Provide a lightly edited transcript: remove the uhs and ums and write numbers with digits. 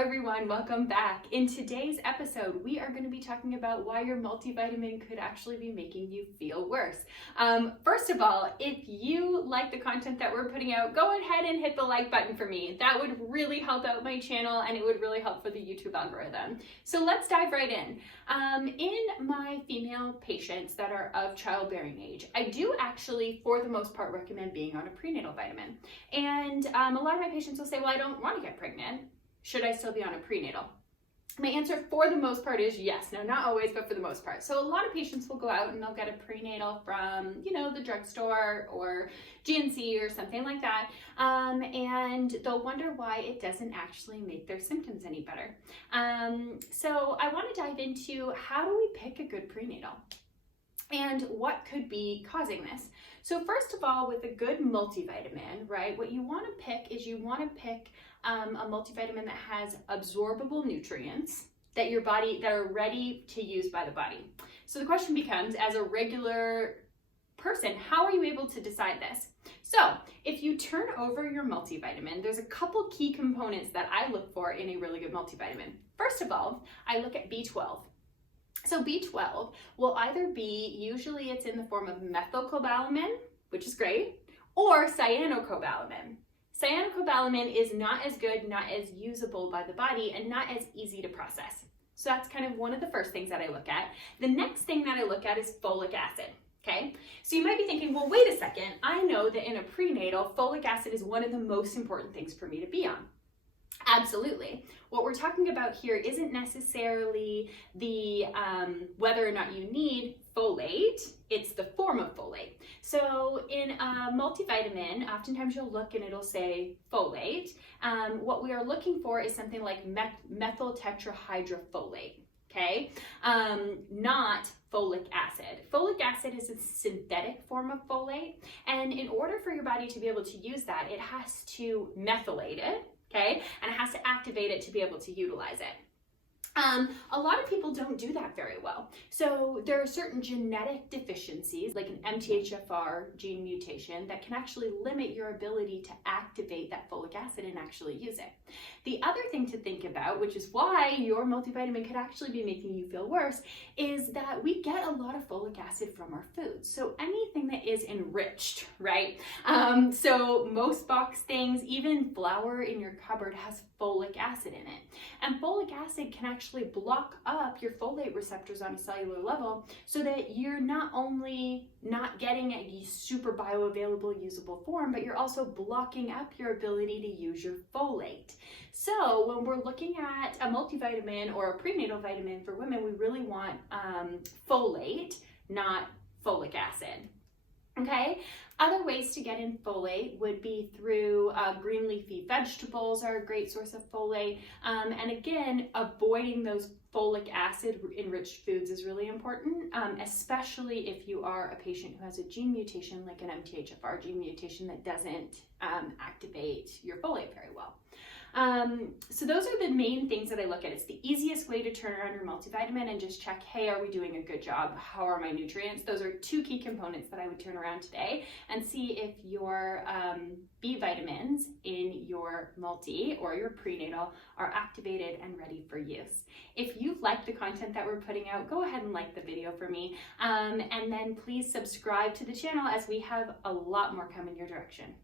everyone, welcome back. In today's episode, we are going to be talking about why your multivitamin could actually be making you feel worse. First of all, if you like the content that we're putting out, go ahead and hit the like button for me. That would really help out my channel and it would really help for the YouTube algorithm. So let's dive right in. In my female patients that are of childbearing age, I do actually, for the most part, recommend being on a prenatal vitamin. And a lot of my patients will say, well, I don't want to get pregnant. Should I still be on a prenatal? My answer for the most part is yes. Now, not always, but for the most part. So a lot of patients will go out and they'll get a prenatal from, the drugstore or GNC or something like that. And they'll wonder why it doesn't actually make their symptoms any better. So I want to dive into how do we pick a good prenatal and what could be causing this. So first of all, with a good multivitamin, right, what you want to pick is a multivitamin that has absorbable nutrients that are ready to use by the body. So the question becomes, as a regular person, how are you able to decide this? So if you turn over your multivitamin, there's a couple key components that I look for in a really good multivitamin. First of all, I look at B12. So B12 will either be, usually it's in the form of methylcobalamin, which is great, or cyanocobalamin. Cyanocobalamin is not as good, not as usable by the body, and not as easy to process. So that's kind of one of the first things that I look at. The next thing that I look at is folic acid. Okay, so you might be thinking, well, wait a second. I know that in a prenatal, folic acid is one of the most important things for me to be on. Absolutely. What we're talking about here isn't necessarily the whether or not you need folate, it's the form of folate. So in a multivitamin, oftentimes you'll look and it'll say folate. What we are looking for is something like methyl tetrahydrofolate, okay? Not folic acid. Folic acid is a synthetic form of folate, and in order for your body to be able to use that, it has to methylate it, okay? And it has to activate it to be able to utilize it. A lot of people don't do that very well. So there are certain genetic deficiencies, like an MTHFR gene mutation, that can actually limit your ability to activate that folic acid and actually use it. The other thing to think about, which is why your multivitamin could actually be making you feel worse, is that we get a lot of folic acid from our foods. So anything that is enriched, right? So most box things, even flour in your cupboard has folic acid in it. And folic acid can actually block up your folate receptors on a cellular level so that you're not only not getting a super bioavailable usable form, but you're also blocking up your ability to use your folate. So when we're looking at a multivitamin or a prenatal vitamin for women, we really want folate, not folic acid. Okay, other ways to get in folate would be through green leafy vegetables are a great source of folate. And again, avoiding those folic acid enriched foods is really important, especially if you are a patient who has a gene mutation like an MTHFR gene mutation that doesn't activate your folate very well. So those are the main things that I look at. It's the easiest way to turn around your multivitamin and just check, hey, are we doing a good job? How are my nutrients? Those are two key components that I would turn around today and see if your B vitamins in your multi or your prenatal are activated and ready for use. If you like the content that we're putting out, go ahead and like the video for me. And then please subscribe to the channel as we have a lot more coming your direction.